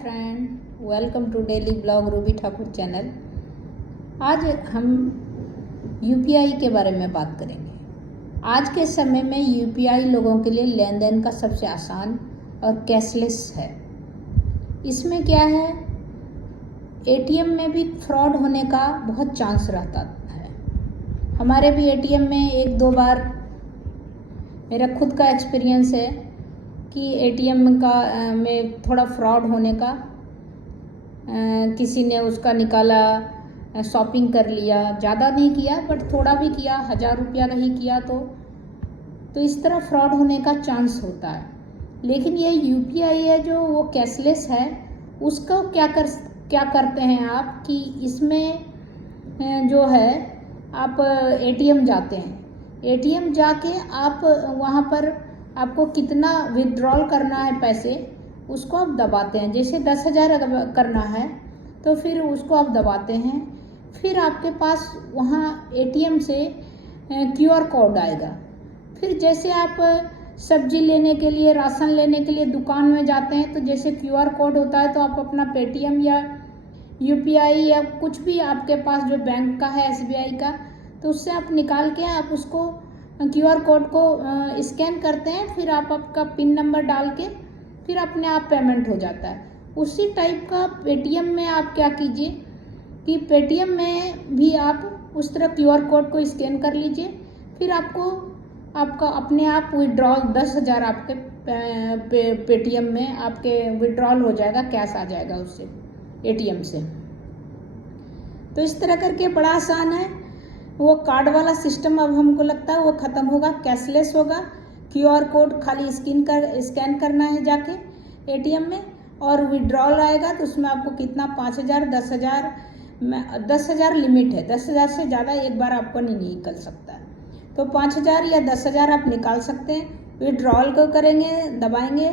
Friend, welcome to daily blog Ruby Thakur channel. आज हम UPI के बारे में बात करेंगे। आज के समय में यूपीआई लोगों के लिए लेन देन का सबसे आसान और कैशलेस है। इसमें क्या है, एटीएम में भी फ्रॉड होने का बहुत चांस रहता है। हमारे भी एटीएम में एक दो बार मेरा खुद का एक्सपीरियंस है कि एटीएम में थोड़ा फ्रॉड होने का, किसी ने उसका निकाला, शॉपिंग कर लिया, ज़्यादा नहीं किया बट थोड़ा भी किया, 1000 रुपया का ही किया तो इस तरह फ्रॉड होने का चांस होता है। लेकिन ये यूपीआई है जो वो कैशलेस है, उसका क्या करते हैं आप कि इसमें जो है आप एटीएम जाते हैं, एटीएम जाके आप वहाँ पर आपको कितना विड्रॉल करना है पैसे, उसको आप दबाते हैं। जैसे 10,000 करना है तो फिर उसको आप दबाते हैं, फिर आपके पास वहाँ एटीएम से क्यूआर कोड आएगा। फिर जैसे आप सब्जी लेने के लिए, राशन लेने के लिए दुकान में जाते हैं तो जैसे क्यूआर कोड होता है तो आप अपना पेटीएम या यूपीआई या कुछ भी आपके पास जो बैंक का है, एसबीआई का, तो उससे आप निकाल के आप उसको क्यूआर कोड को स्कैन करते हैं, फिर आप आपका पिन नंबर डाल के फिर अपने आप पेमेंट हो जाता है। उसी टाइप का पेटीएम में आप क्या कीजिए कि पेटीएम में भी आप उस तरह क्यूआर कोड को स्कैन कर लीजिए, फिर आपका अपने आप विड्रॉल 10,000 आपके पेटीएम में आपके विड्रॉल हो जाएगा, कैश आ जाएगा उससे एटीएम से। तो इस तरह करके बड़ा आसान है। वो कार्ड वाला सिस्टम अब हमको लगता है वो ख़त्म होगा, कैशलेस होगा। क्यूआर कोड खाली स्कैन करना है जाके एटीएम में और विड्रॉल आएगा तो उसमें आपको कितना 5,000, 10,000 लिमिट है, 10,000 से ज़्यादा एक बार आपको नहीं निकल सकता है। तो 5,000 या 10,000 आप निकाल सकते हैं। विड्रॉल को करेंगे, दबाएंगे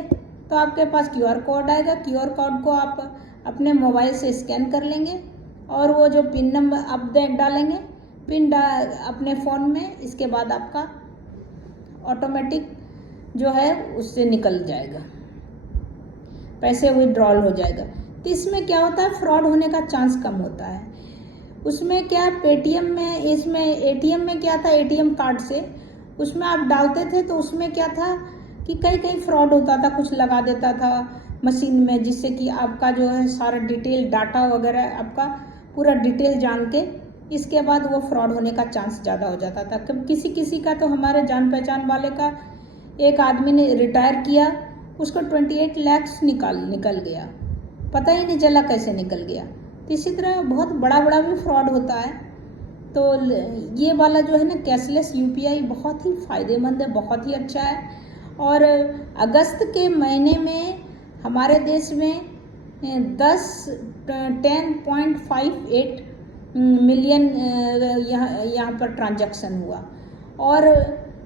तो आपके पास क्यूआर कोड आएगा। क्यूआर कोड को आप अपने मोबाइल से स्कैन कर लेंगे और वो जो पिन नंबर आप डालेंगे अपने फ़ोन में, इसके बाद आपका ऑटोमेटिक जो है उससे निकल जाएगा, पैसे विड्रॉल हो जाएगा। तो इसमें क्या होता है, फ्रॉड होने का चांस कम होता है। उसमें क्या, पेटीएम में, इसमें एटीएम में क्या था, एटीएम कार्ड से उसमें आप डालते थे तो उसमें क्या था कि कहीं फ्रॉड होता था, कुछ लगा देता था मशीन में, जिससे कि आपका जो है सारा डिटेल, डाटा वगैरह आपका पूरा डिटेल जान के इसके बाद वो फ्रॉड होने का चांस ज़्यादा हो जाता था। किसी का तो हमारे जान पहचान वाले का एक आदमी ने रिटायर किया, उसको 28 लाख निकल गया, पता ही नहीं चला कैसे निकल गया। तो इसी तरह बहुत बड़ा भी फ्रॉड होता है। तो ये वाला जो है ना कैशलेस यूपीआई बहुत ही फ़ायदेमंद है, बहुत ही अच्छा है। और अगस्त के महीने में हमारे देश में 10.58 मिलियन यहाँ पर ट्रांजैक्शन हुआ और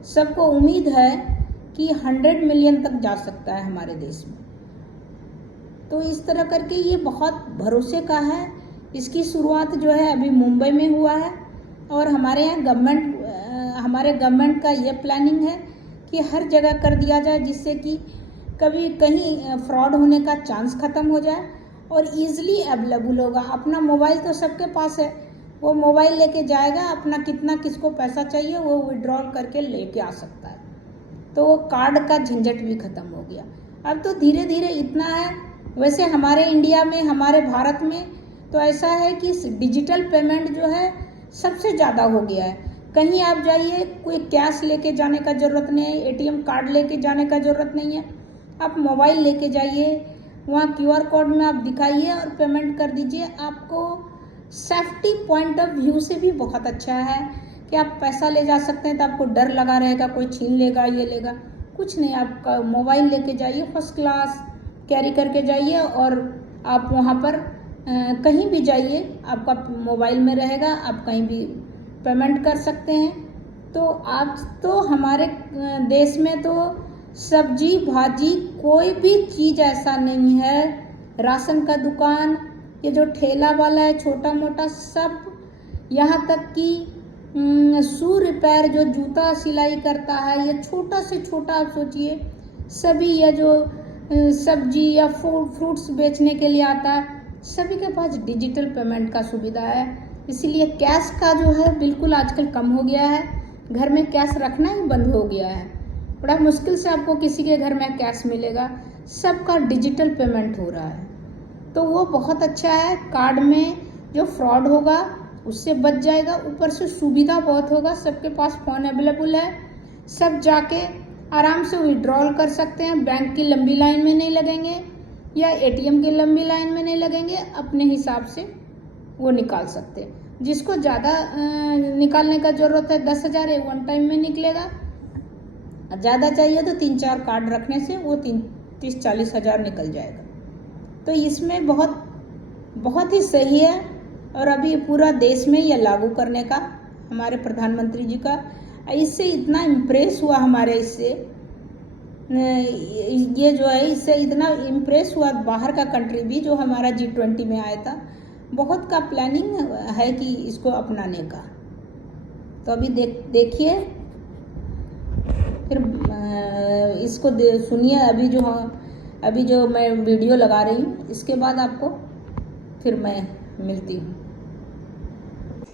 सबको उम्मीद है कि 100 मिलियन तक जा सकता है हमारे देश में। तो इस तरह करके ये बहुत भरोसे का है। इसकी शुरुआत जो है अभी मुंबई में हुआ है और हमारे यहाँ गवर्नमेंट का ये प्लानिंग है कि हर जगह कर दिया जाए, जिससे कि कभी कहीं फ्रॉड होने का चांस ख़त्म हो जाए और ईज़िली अवेलेबल होगा। अपना मोबाइल तो सबके पास है, वो मोबाइल लेके जाएगा, अपना कितना किसको पैसा चाहिए वो विड्रॉल करके लेके आ सकता है। तो वो कार्ड का झंझट भी ख़त्म हो गया। अब तो धीरे धीरे इतना है। वैसे हमारे इंडिया में, हमारे भारत में तो ऐसा है कि डिजिटल पेमेंट जो है सबसे ज़्यादा हो गया है। कहीं आप जाइए, कोई कैश लेके जाने का ज़रूरत नहीं है, एटीएम कार्ड लेके जाने का ज़रूरत नहीं है। आप मोबाइल लेके जाइए, वहाँ क्यूआर कोड में आप दिखाइए और पेमेंट कर दीजिए। आपको सेफ्टी पॉइंट ऑफ व्यू से भी बहुत अच्छा है कि आप पैसा ले जा सकते हैं तो आपको डर लगा रहेगा कोई छीन लेगा, ये लेगा, कुछ नहीं। आपका मोबाइल लेके जाइए, फर्स्ट क्लास कैरी करके जाइए और आप वहाँ पर कहीं भी जाइए, आपका मोबाइल में रहेगा, आप कहीं भी पेमेंट कर सकते हैं। तो आज तो हमारे देश में तो सब्जी भाजी कोई भी चीज़ ऐसा नहीं है, राशन का दुकान, ये जो ठेला वाला है छोटा मोटा सब, यहाँ तक कि शू रिपेयर जो जूता सिलाई करता है, ये छोटा से छोटा आप सोचिए, सभी ये जो सब्जी या फ्रूट्स बेचने के लिए आता है, सभी के पास डिजिटल पेमेंट का सुविधा है। इसीलिए कैश का जो है बिल्कुल आजकल कम हो गया है, घर में कैश रखना ही बंद हो गया है। बड़ा मुश्किल से आपको किसी के घर में कैश मिलेगा, सबका डिजिटल पेमेंट हो रहा है, तो वो बहुत अच्छा है। कार्ड में जो फ्रॉड होगा उससे बच जाएगा, ऊपर से सुविधा बहुत होगा, सबके पास फ़ोन अवेलेबल है, सब जाके आराम से विड्रॉल कर सकते हैं, बैंक की लंबी लाइन में नहीं लगेंगे या एटीएम की लंबी लाइन में नहीं लगेंगे, अपने हिसाब से वो निकाल सकते हैं। जिसको ज़्यादा निकालने का ज़रूरत है 10,000 एक वन टाइम में निकलेगा, ज़्यादा चाहिए तो 3-4 कार्ड रखने से वो 30-40 हज़ार निकल जाएगा। तो इसमें बहुत ही सही है, और अभी पूरा देश में यह लागू करने का हमारे प्रधानमंत्री जी का, इससे इतना इम्प्रेस हुआ हमारे इससे, ये जो है इससे इतना इम्प्रेस हुआ बाहर का कंट्री भी जो हमारा G20 में आया था, बहुत का प्लानिंग है कि इसको अपनाने का। तो अभी देखिए फिर इसको सुनिए, अभी जो मैं वीडियो लगा रही हूँ, इसके बाद आपको फिर मैं मिलती हूँ।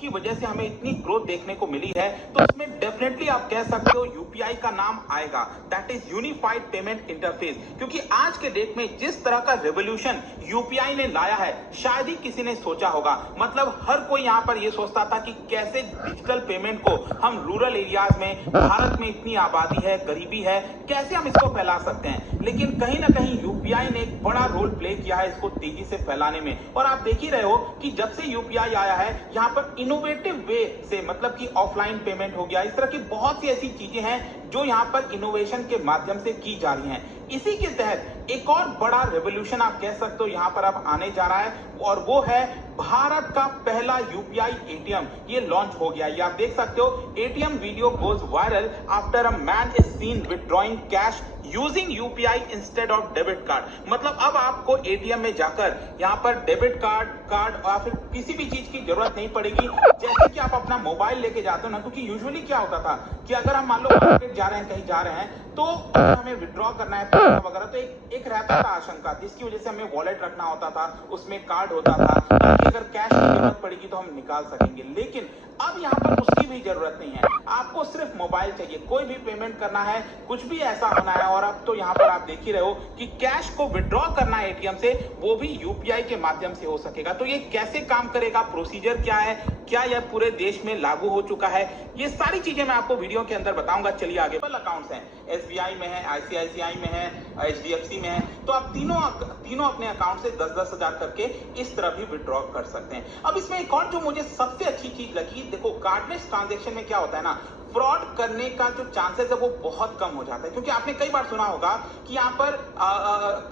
की वजह से हमें इतनी ग्रोथ देखने को मिली है, तो उसमें डेफिनेटली आप कह सकते हो यूपीआई का नाम आएगा, that is unified payment interface. क्योंकि आज के डेट में जिस तरह का रेवोल्यूशन यूपीआई ने लाया है, शायद ही किसी ने सोचा होगा। मतलब हर कोई यहाँ पर यह सोचता था कि कैसे डिजिटल पेमेंट को हम रूरल एरियाज में, भारत में इतनी आबादी है, गरीबी है, कैसे हम इसको फैला सकते हैं। लेकिन कहीं ना कहीं यूपीआई ने एक बड़ा रोल प्ले किया है इसको तेजी से फैलाने में। और आप देख ही रहे हो कि जब से यूपीआई आया है, यहाँ पर इनोवेटिव वे से, मतलब कि ऑफलाइन पेमेंट हो गया, इस तरह की बहुत सी ऐसी चीजें हैं जो यहाँ पर इनोवेशन के माध्यम से की जा रही हैं। इसी के तहत एक और बड़ा रेवोल्यूशन आप कह सकते हो यहाँ पर अब आने जा रहा है, और वो है भारत का पहला यूपीआई एटीएम। ये लॉन्च हो गया, ये आप देख सकते हो। ATM video goes viral after a man is seen withdrawing cash using UPI instead of debit card. मतलब अब आपको एटीएम में जाकर यहाँ पर डेबिट कार्ड और फिर किसी भी चीज की जरूरत नहीं पड़ेगी। जैसे कि आप अपना मोबाइल लेके जाते हो ना, क्योंकि यूजुअली क्या होता था कि अगर हम मान लो मार्केट जा रहे हैं, कहीं जा रहे हैं, तो अगर हमें विड्रॉ करना है पैसा वगैरह, तो एक रहता था आशंका, जिसकी वजह से हमें वॉलेट रखना होता था, उसमें कार्ड होता था ताकि अगर कैश की जरूरत पड़ेगी तो हम निकाल सकेंगे। लेकिन अब यहाँ पर उसकी भी जरूरत नहीं है, आपको सिर्फ मोबाइल चाहिए, कोई भी पेमेंट करना है, कुछ भी ऐसा होना है। और अब तो यहाँ पर आप देख ही रहे हो कि कैश को विड्रॉ करना है एटीएम से, वो भी यूपीआई के माध्यम से हो सकेगा। तो ये कैसे काम करेगा, प्रोसीजर क्या है, क्या यह पूरे देश में लागू हो चुका है, ये सारी चीजें मैं आपको वीडियो के अंदर बताऊंगा। चलिए आगे। अकाउंट्स हैं, एसबीआई में है, आईसीआईसीआई में है, एचडीएफसी में है, तो आप तीनों अपने अकाउंट से 10-10 हजार करके इस तरह भी विड्रॉ कर सकते हैं। अब इसमें एक और जो मुझे सबसे अच्छी चीज लगी, देखो कार्डलेस ट्रांजैक्शन में क्या होता है ना, फ्रॉड करने का जो चांसेस है वो बहुत कम हो जाता है। क्योंकि आपने कई बार सुना होगा कि यहाँ पर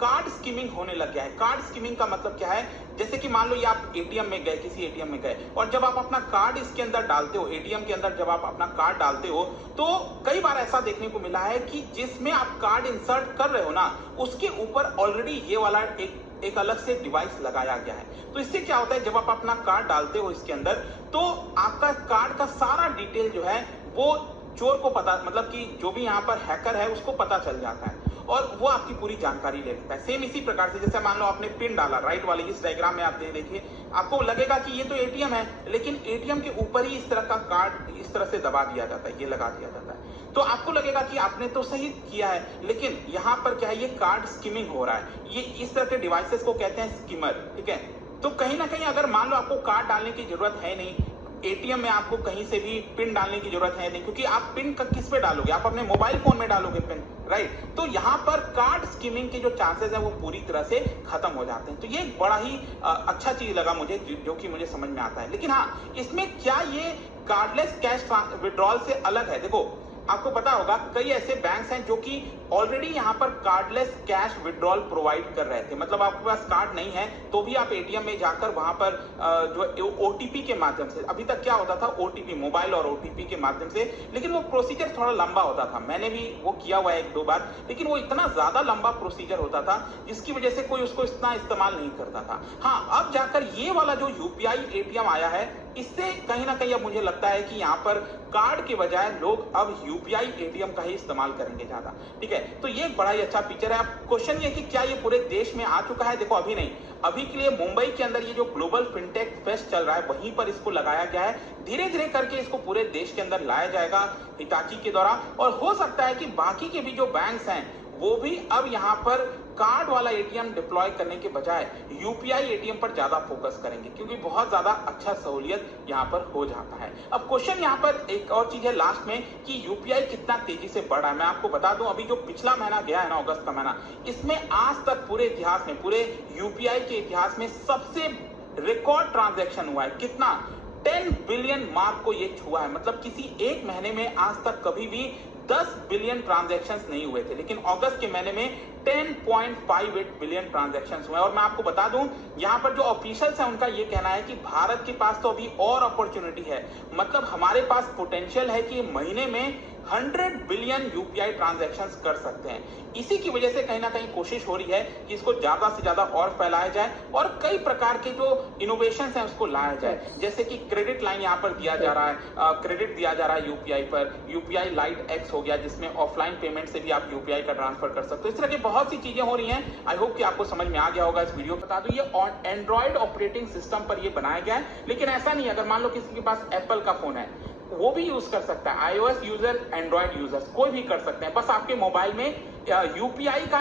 कार्ड स्कीमिंग होने लग गया है। कार्ड स्कीमिंग का मतलब क्या है, जैसे कि मान लो ये आप एटीएम में गए, किसी एटीएम में गए, और जब आप अपना कार्ड इसके अंदर डालते हो, एटीएम के अंदर जब आप अपना कार्ड डालते हो, तो कई बार ऐसा देखने को मिला है कि जिसमें आप कार्ड इंसर्ट कर रहे हो ना, उसके ऊपर ऑलरेडी ये वाला एक अलग से डिवाइस लगाया गया है। तो इससे क्या होता है, जब आप अपना कार्ड डालते हो इसके अंदर, तो आपका कार्ड का सारा डिटेल जो है वो चोर को पता, मतलब कि जो भी यहाँ पर हैकर है उसको पता चल जाता है और वो आपकी पूरी जानकारी ले लेता है। सेम इसी प्रकार से जैसे मान लो आपने पिन डाला, राइट वाले इस डायग्राम में आप देखिए, आपको लगेगा कि ये तो एटीएम है, लेकिन एटीएम के ऊपर ही इस तरह का कार्ड इस तरह से दबा दिया जाता है, ये लगा दिया जाता है। तो आपको लगेगा कि आपने तो सही किया है, लेकिन यहाँ पर क्या है, ये कार्ड स्किमिंग हो रहा है। ये इस तरह के डिवाइसेस को कहते हैं स्किमर, ठीक है। तो कहीं ना कहीं अगर मान लो आपको कार्ड डालने की जरूरत है नहीं, एटीएम में आपको कहीं से भी पिन डालने की जरूरत है नहीं, क्योंकि आप पिन किस पे डालोगे, आप अपने मोबाइल फोन में डालोगे पिन, राइट। तो यहाँ पर कार्ड स्कीमिंग के जो चांसेस है वो पूरी तरह से खत्म हो जाते हैं। तो ये बड़ा ही अच्छा चीज लगा मुझे, जो कि मुझे समझ में आता है। लेकिन हाँ, इसमें क्या ये कार्डलेस कैश विड्रॉल से अलग है? देखो, आपको पता होगा कई ऐसे बैंक्स हैं जो कि ऑलरेडी यहाँ पर कार्डलेस कैश विड्रॉल प्रोवाइड कर रहे थे। मतलब आपके पास कार्ड नहीं है तो भी आप एटीएम में जाकर वहां पर जो ओटीपी के माध्यम से, अभी तक क्या होता था, ओटीपी, मोबाइल और ओटीपी के माध्यम से, लेकिन वो प्रोसीजर थोड़ा लंबा होता था। मैंने भी वो किया हुआ है 1-2 बार, लेकिन वो इतना ज्यादा लंबा प्रोसीजर होता था जिसकी वजह से कोई उसको इतना इस्तेमाल नहीं करता था। हाँ, अब जाकर ये वाला जो यूपीआई एटीएम आया है इससे कहीं ना कहीं अब मुझे लगता है कि यहाँ पर कार्ड के बजाय लोग अब यूपीआई एटीएम का ही इस्तेमाल करेंगे ज्यादा। ठीक है, तो ये एक बड़ा ही अच्छा फीचर है। अब क्वेश्चन ये कि क्या ये पूरे देश में आ चुका है? देखो अभी नहीं, अभी के लिए मुंबई के अंदर ये जो ग्लोबल फिनटेक फेस्ट चल रहा है वहीं पर इसको लगाया गया है। धीरे धीरे करके इसको पूरे देश के अंदर लाया जाएगा हिताची के द्वारा, और हो सकता है कि बाकी के भी जो बैंक्स हैं वो भी अब यहाँ पर कार्ड वाला एटीएम डिप्लॉय करने के बजाय यूपीआई एटीएम पर ज्यादा फोकस करेंगे, क्योंकि बहुत ज्यादा अच्छा सहूलियत यहाँ पर हो जाता है। अब क्वेश्चन यहाँ पर एक और चीज है लास्ट में कि यूपीआई कितना तेजी से बढ़ रहा है। मैं आपको बता दूं, अभी जो पिछला महीना गया है ना, अगस्त का महीना, इसमें आज तक पूरे इतिहास में, पूरे यूपीआई के इतिहास में सबसे रिकॉर्ड ट्रांजैक्शन हुआ है। कितना? 10 बिलियन मार्क को ये छुआ है। मतलब किसी एक महीने में आज तक कभी भी 10 बिलियन ट्रांजैक्शंस नहीं हुए थे, लेकिन अगस्त के महीने में 10.58 बिलियन ट्रांजैक्शंस हुए। और मैं आपको बता दूं, यहां पर जो ऑफिशियल्स हैं उनका ये कहना है कि भारत के पास तो अभी और अपॉर्चुनिटी है। मतलब हमारे पास पोटेंशियल है कि महीने में 100 बिलियन यूपीआई ट्रांजैक्शंस कर सकते हैं। इसी की वजह से कहीं ना कहीं कोशिश हो रही है कि इसको ज्यादा से ज्यादा और फैलाया जाए और कई प्रकार के जो इनोवेशंस हैं उसको लाया जाए। जैसे कि क्रेडिट लाइन यहाँ पर दिया जा रहा है, क्रेडिट दिया जा रहा है यूपीआई पर, यूपीआई लाइट एक्स हो गया जिसमें ऑफलाइन पेमेंट से भी आप यूपीआई का ट्रांसफर कर सकते हो। इस तरह की बहुत सी चीजें हो रही हैं। आई होप कि आपको समझ में आ गया होगा इस वीडियो। बता दूं, ये एंड्रॉइड ऑपरेटिंग सिस्टम पर ये बनाया गया है, लेकिन ऐसा नहीं, अगर मान लो किसी के पास एप्पल का फोन है वो भी यूज कर सकता है। आईओएस यूजर, एंड्रॉइड यूजर्स कोई भी कर सकते हैं। बस आपके मोबाइल में यूपीआई का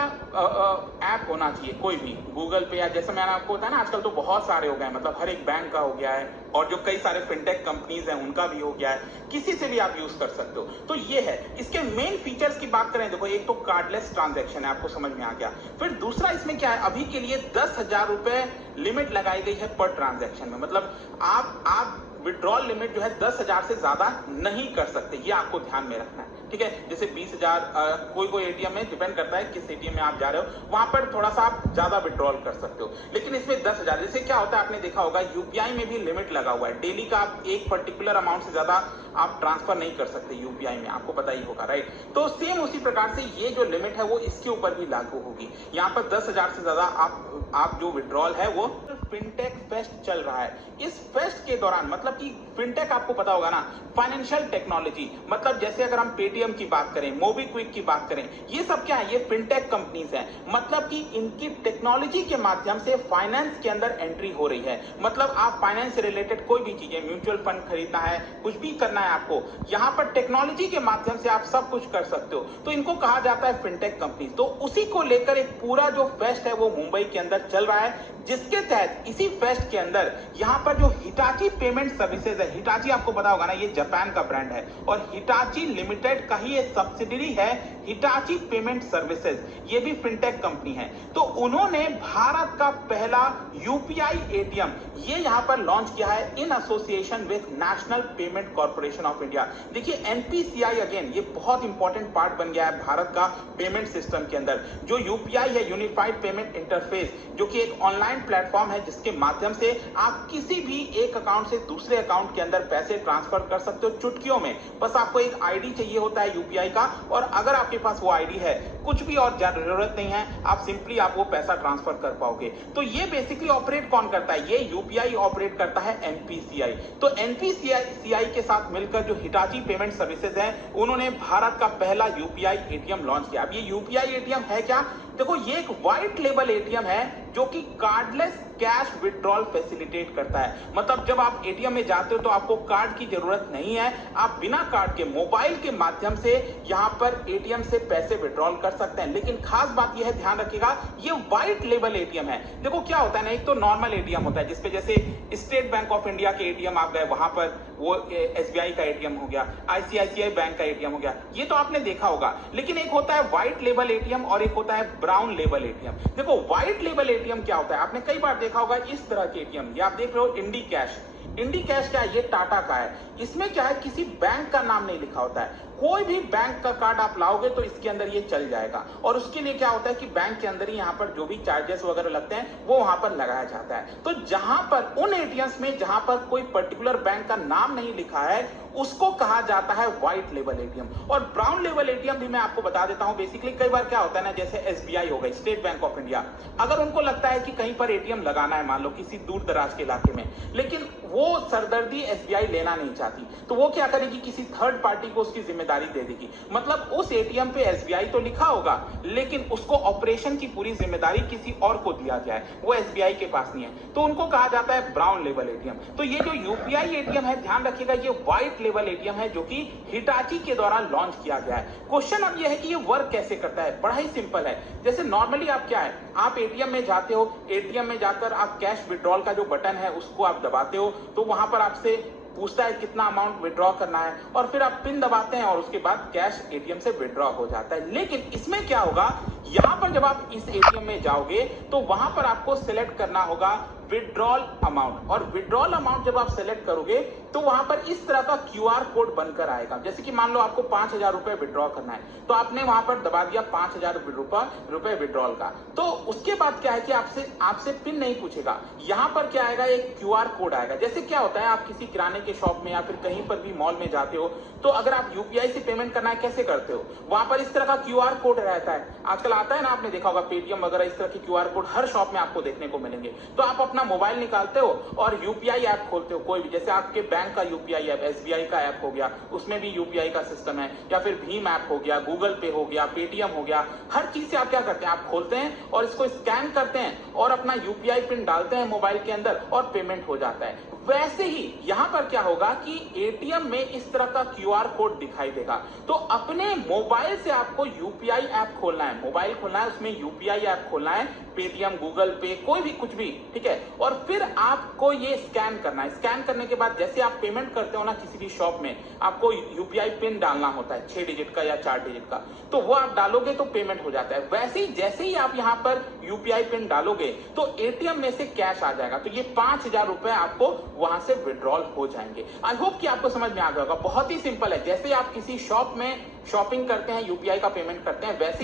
ऐप होना चाहिए, कोई भी गूगल पे, या जैसे मैंने आपको बताया ना, आजकल तो बहुत सारे हो गए हैं। मतलब हर एक बैंक का हो गया है और जो कई सारे फिनटेक कंपनीज हैं उनका भी हो गया है। किसी से भी आप यूज कर सकते हो। तो ये है इसके मेन फीचर्स की बात करें। देखो, एक तो कार्डलेस ट्रांजैक्शन है, आपको समझ में आ गया। फिर दूसरा इसमें क्या है, अभी के लिए 10,000 रुपए लिमिट लगाई गई है पर ट्रांजैक्शन में। मतलब आप विड्रॉल लिमिट जो है 10,000 से ज्यादा नहीं कर सकते, ये आपको ध्यान में रखना है। ठीक है, जैसे 20,000 कोई एटीएम में, डिपेंड करता है किस एटीएम में आप जा रहे हो, वहां पर थोड़ा सा आप ज्यादा विड्रॉल कर सकते हो, लेकिन इसमें 10,000। जैसे क्या होता है, आपने देखा होगा यूपीआई में भी लिमिट लगा हुआ है। डेली का आप एक पर्टिकुलर अमाउंट से ज्यादा आप ट्रांसफर नहीं कर सकते यूपीआई में, आपको पता ही होगा, राइट। तो सेम उसी प्रकार से ये जो लिमिट है वो इसके ऊपर भी लागू होगी। यहाँ पर 10,000 से ज्यादा आप जो विड्रॉल है वो फिनटेक फेस्ट चल रहा है। इस फेस्ट के दौरान, मतलब कि फिनटेक आपको पता होगा ना, फाइनेंशियल टेक्नोलॉजी, मतलब जैसे अगर हम पेटीएम की बात करें, मोबीक्विक की बात करें, ये सब क्या है, ये फिनटेक कंपनीज हैं। मतलब कि इनकी टेक्नोलॉजी के माध्यम से फाइनेंस के अंदर एंट्री हो रही है। मतलब आप फाइनेंस से रिलेटेड कोई भी चीजें, म्यूचुअल फंड खरीदना है, कुछ भी करना है आपको, यहाँ पर टेक्नोलॉजी के माध्यम से आप सब कुछ कर सकते हो। तो इनको कहा जाता है फिनटेक कंपनी। तो उसी को लेकर एक पूरा जो फेस्ट है वो मुंबई के अंदर चल रहा है, जिसके तहत इसी फेस्ट के अंदर यहाँ पर जो हिटाची पेमेंट सर्विसेज है, हिटाची आपको पता होगा ना, ये जापान का ब्रांड है और हिटाची लिमिटेड का ही ये सब्सिडरी है, हिटाची पेमेंट सर्विसेज, ये भी फिनटेक कंपनी है। तो उन्होंने भारत का पहला यूपीआई एटीएम ये यहाँ पर लॉन्च किया है in association with national payment corporation of India. देखिए, एनपीसीआई अगेन ये बहुत इंपॉर्टेंट पार्ट बन गया है भारत का पेमेंट सिस्टम के अंदर। जो यूपीआई है, यूनिफाइड पेमेंट इंटरफेस, जो कि एक ऑनलाइन प्लेटफॉर्म है जिसके माध्यम से आप किसी भी एक अकाउंट से दूसरे अकाउंट के अंदर पैसे ट्रांसफर कर सकते हो चुटकियों में। बस आपको एक आईडी चाहिए होता है यूपीआई का, और अगर आपके पास वो आईडी है, कुछ भी और जरूरत नहीं है, आप सिंपली आप वो पैसा ट्रांसफर कर पाओगे। तो ये बेसिकली ऑपरेट कौन करता है, ये यूपीआई ऑपरेट करता है एनपीसीआई। तो एनपीसीआई के साथ मिलकर जो हिटाची पेमेंट सर्विसेज है, उन्होंने भारत का पहला यूपीआई एटीएम लॉन्च किया। अब ये यूपीआई एटीएम है क्या? देखो, ये एक व्हाइट लेबल एटीएम है जो कि कार्डलेस कैश विड्रॉल फैसिलिटेट करता है। मतलब जब आप एटीएम में जाते हो तो आपको कार्ड की जरूरत नहीं है, आप बिना कार्ड के मोबाइल के माध्यम से यहां पर एटीएम से पैसे विड्रॉल कर सकते हैं। लेकिन खास बात यह है, ध्यान रखिएगा, ये व्हाइट लेबल एटीएम है। देखो क्या होता है ना, एक तो नॉर्मल एटीएम होता है जिसपे जैसे स्टेट बैंक ऑफ इंडिया के एटीएम आप गए, वहां पर वो एसबीआई का एटीएम हो गया, आईसीआईसीआई बैंक का एटीएम हो गया, ये तो आपने देखा होगा। लेकिन एक होता है व्हाइट लेबल एटीएम और एक होता है ब्राउन लेबल एटीएम। देखो, व्हाइट लेबल एटीएम क्या होता है, आपने कई बार देखा होगा इस तरह के एटीएम, ये आप देख रहे हो इंडी कैश क्या है, ये टाटा का है। इसमें क्या है, किसी बैंक का नाम नहीं लिखा होता है, कोई भी बैंक का कार्ड आप लाओगे तो इसके अंदर ये चल जाएगा। और उसके लिए क्या होता है कि बैंक के अंदर ही यहाँ पर जो भी चार्जेस वगैरह लगते हैं वो वहां पर लगाया जाता है। तो जहां पर उन एटीएम्स में जहां पर कोई पर्टिकुलर बैंक का नाम नहीं लिखा है उसको कहा जाता है व्हाइट लेवल एटीएम। और ब्राउन लेवल एटीएम भी मैं आपको बता देता हूं। बेसिकली कई बार क्या होता है ना, जैसे एसबीआई हो गई, स्टेट बैंक ऑफ इंडिया, अगर उनको लगता है कि कहीं पर एटीएम लगाना है, मान लो किसी दूर दराज के इलाके में, लेकिन वो सरदर्दी एसबीआई लेना नहीं चाहती, तो वो क्या करेगी, किसी थर्ड पार्टी को उसकी जिम्मेदारी दे देगी। मतलब उस एटीएम पे एसबीआई तो लिखा होगा लेकिन उसको ऑपरेशन की पूरी जिम्मेदारी किसी और को दिया जाए, वो एसबीआई के पास नहीं है, तो उनको कहा जाता है ब्राउन लेवल एटीएम। तो ये जो यूपीआई एटीएम है, ध्यान रखिएगा, ये व्हाइट लेवल एटीएम है जो कि हिटाची के द्वारा लॉन्च किया गया है। क्वेश्चन अब यह है कि ये वर्क कैसे करता है। बड़ा ही सिंपल है। जैसे नॉर्मली आप क्या है, आप एटीएम में जाते हो, एटीएम में जाकर आप कैश विड्रॉल का जो बटन है उसको आप दबाते हो, तो वहां पर आपसे पूछता है कितना अमाउंट विड्रॉ करना है, और फिर आप पिन दबाते हैं और उसके बाद कैश एटीएम से विड्रॉ हो जाता है। लेकिन इसमें क्या होगा, यहां पर जब आप इस एटीएम में जाओगे तो वहां पर आपको सिलेक्ट करना होगा विड्रॉल अमाउंट, और विड्रॉल अमाउंट जब आप सिलेक्ट करोगे तो वहां पर इस तरह का क्यूआर कोड बनकर आएगा। जैसे कि मान लो आपको 5,000 रुपए विड्रॉ करना है, तो आपने वहां पर दबा दिया 5,000 रुपए विड्रॉल का। तो उसके बाद क्या है कि आपसे पिन नहीं पूछेगा, यहां पर क्या आएगा, एक क्यूआर कोड आएगा। जैसे क्या होता है, आप किसी किराने के शॉप में या फिर कहीं पर भी मॉल में जाते हो, तो अगर आप यूपीआई से पेमेंट करना है, कैसे करते हो, वहां पर इस तरह का क्यूआर कोड रहता है। आजकल आता है ना, आपने देखा होगा पेटीएम वगैरह, इस तरह के क्यूआर कोड हर शॉप में आपको देखने को मिलेंगे। तो आप अपना मोबाइल निकालते हो और यूपीआई ऐप खोलते हो, कोई भी, जैसे आपके बैंक का यूपीआई ऐप, एसबीआई का ऐप हो गया, उसमें भी यूपीआई का सिस्टम है, या फिर भीम ऐप हो गया, गूगल पे हो गया, पेटीएम हो गया, हर चीज से आप क्या करते हैं, आप खोलते हैं और इसको स्कैन करते हैं और अपना यूपीआई पिन डालते हैं मोबाइल के अंदर और पेमेंट हो जाता है। वैसे ही यहां पर क्या होगा कि एटीएम में इस तरह का क्यूआर कोड दिखाई देगा। तो अपने मोबाइल से आपको यूपीआई ऐप खोलना है, मोबाइल खोलना है, उसमें यूपीआई ऐप खोलना है, पेटीएम, गूगल पे, कोई भी, कुछ भी, ठीक है। और फिर आपको ये स्कैन करना है। स्कैन करने के बाद जैसे आप पेमेंट करते हो ना किसी भी शॉप में, आपको यूपीआई पिन डालना होता है 6 डिजिट का या 4 डिजिट का, तो वो आप डालोगे तो पेमेंट हो जाता है। वैसे ही जैसे ही आप यहां पर यूपीआई पिन डालोगे तो एटीएम में से कैश आ जाएगा, तो ये 5,000 रुपए आपको वहां से विड्रॉल हो जाएंगे। आई होप कि आपको समझ में आ गया होगा। बहुत ही सिंपल है। जैसे आप किसी शॉप में शॉपिंग करते हैं, यूपीआई का पेमेंट करते हैं, वैसे ही